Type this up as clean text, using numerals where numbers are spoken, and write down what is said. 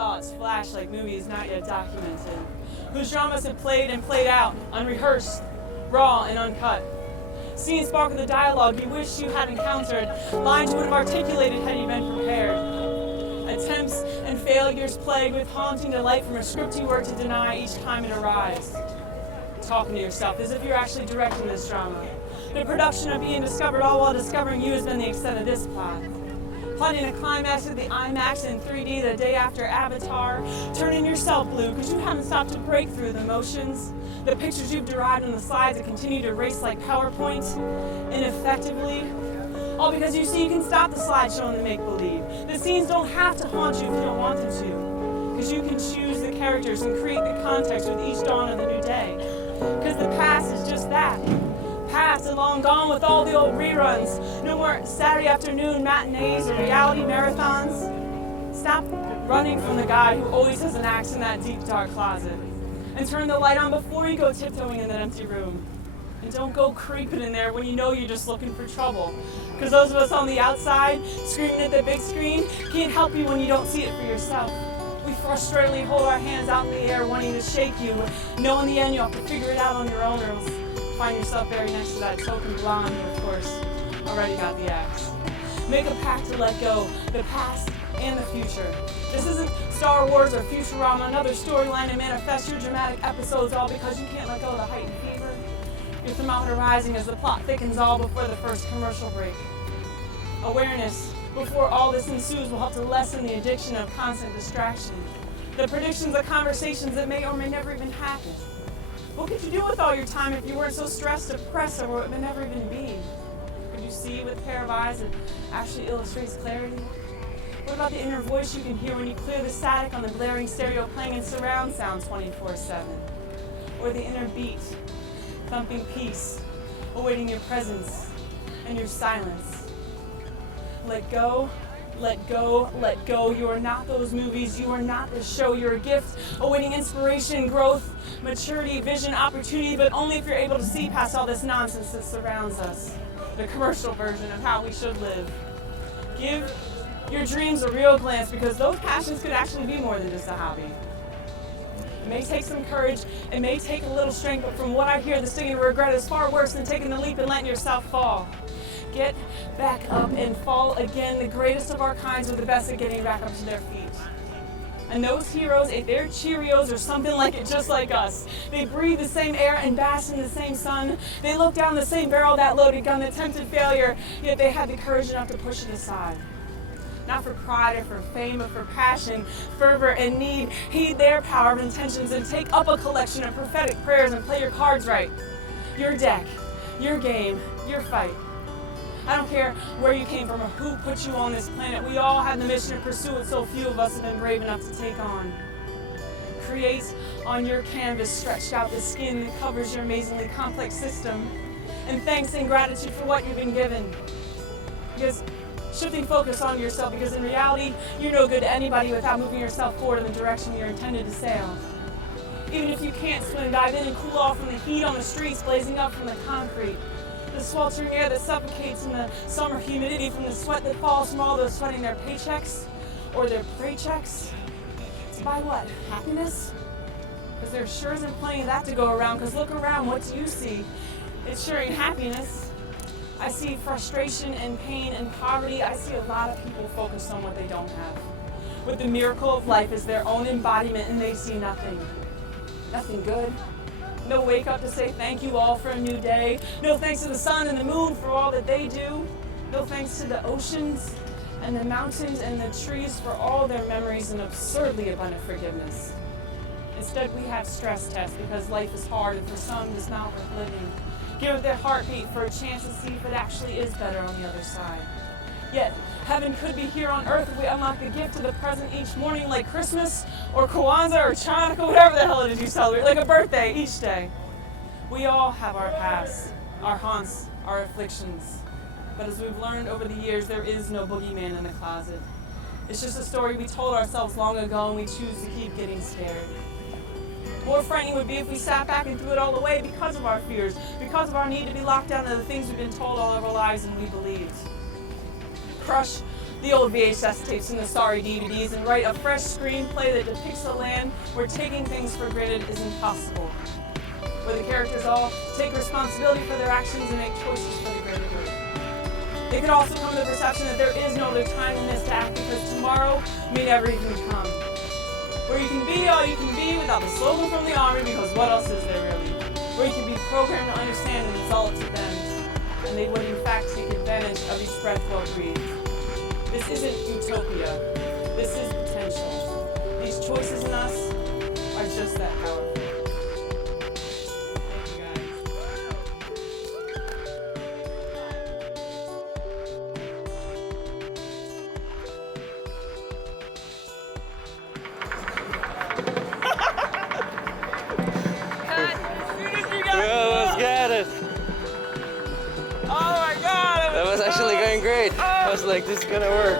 thoughts flash like movies not yet documented, whose dramas have played and played out, unrehearsed, raw and uncut. Scenes spark with the dialogue you wish you had encountered, lines you would have articulated had you been prepared. Attempts and failures plagued with haunting delight from a script you work to deny each time it arrives. Talking to yourself as if you're actually directing this drama. The production of being discovered all while discovering you has been the extent of this plot. Plotting a climax of the IMAX in 3D the day after Avatar, turning yourself blue because you haven't stopped to break through the motions. The pictures you've derived on the slides that continue to race like PowerPoint, ineffectively. All because you see you can stop the slideshow and the make-believe. The scenes don't have to haunt you if you don't want them to. Because you can choose the characters and create the context with each dawn of the new day. Because the past is just that. Past and long gone with all the old reruns. No more Saturday afternoon matinees or reality marathons. Stop running from the guy who always has an axe in that deep dark closet. And turn the light on before you go tiptoeing in that empty room. And don't go creeping in there when you know you're just looking for trouble. Because those of us on the outside, screaming at the big screen, can't help you when you don't see it for yourself. We frustratedly hold our hands out in the air wanting to shake you, knowing in the end you have to figure it out on your own or else find yourself buried next to that token blonde who, of course, already got the axe. Make a pact to let go, the past and the future. This isn't Star Wars or Futurama, another storyline to manifest your dramatic episodes all because you can't let go of the heightened fever. Your thermometer rising as the plot thickens all before the first commercial break. Awareness before all this ensues will help to lessen the addiction of constant distraction. The predictions of conversations that may or may never even happen. What could you do with all your time if you weren't so stressed, depressed, over what may never even be? Could you see with a pair of eyes that actually illustrates clarity? What about the inner voice you can hear when you clear the static on the blaring stereo playing in surround sound 24/7? Or the inner beat, thumping peace, awaiting your presence and your silence? Let go, let go, let go. You are not those movies. You are not this show. You're a gift awaiting inspiration, growth, maturity, vision, opportunity, but only if you're able to see past all this nonsense that surrounds us. The commercial version of how we should live. Give your dreams a real glance because those passions could actually be more than just a hobby. It may take some courage, it may take a little strength, but from what I hear, the stinging regret is far worse than taking the leap and letting yourself fall. Get back up and fall again. The greatest of our kinds are the best at getting back up to their feet. And those heroes ate their Cheerios or something like it just like us. They breathe the same air and bask in the same sun. They looked down the same barrel of that loaded gun that tempted failure, yet they had the courage enough to push it aside. Not for pride or for fame, but for passion, fervor, and need. Heed their power of intentions and take up a collection of prophetic prayers and play your cards right. Your deck, your game, your fight. I don't care where you came from or who put you on this planet. We all have the mission to pursue what so few of us have been brave enough to take on. Create on your canvas, stretched out the skin that covers your amazingly complex system. And thanks and gratitude for what you've been given. Because shifting focus on yourself, because in reality, you're no good to anybody without moving yourself forward in the direction you're intended to sail. Even if you can't swim, dive in and cool off from the heat on the streets blazing up from the concrete. The sweltering air that suffocates in the summer humidity from the sweat that falls from all those sweating their paychecks or their paychecks. To buy what? Happiness? Because there sure isn't plenty of that to go around, because look around, what do you see? It sure ain't happiness. I see frustration and pain and poverty. I see a lot of people focused on what they don't have. With the miracle of life as their own embodiment, and they see nothing. Nothing good. No wake up to say thank you all for a new day. No thanks to the sun and the moon for all that they do. No thanks to the oceans and the mountains and the trees for all their memories and absurdly abundant forgiveness. Instead, we have stress tests because life is hard and for some it's not worth living. Give it their heartbeat for a chance to see if it actually is better on the other side. Yet, heaven could be here on earth if we unlock the gift of the present each morning, like Christmas or Kwanzaa or Chanukah, whatever the hell it is you celebrate, like a birthday each day. We all have our past, our haunts, our afflictions. But as we've learned over the years, there is no boogeyman in the closet. It's just a story we told ourselves long ago and we choose to keep getting scared. More frightening would be if we sat back and threw it all away because of our fears, because of our need to be locked down to the things we've been told all of our lives and we believed. Crush the old VHS tapes and the sorry DVDs and write a fresh screenplay that depicts a land where taking things for granted is impossible. Where the characters all take responsibility for their actions and make choices for the greater good. It could also come to the perception that there is no other time in this to act because tomorrow may never even come. Where you can be all you can be without the slogan from the army because what else is there really? Where you can be programmed to understand that it's all up to them. And they would in fact take advantage of each breath well breathed. This isn't utopia. This is potential. These choices in us are just that powerful. Thank you guys. Let's get it. Oh my God! That was actually going great. I was like, this is gonna work.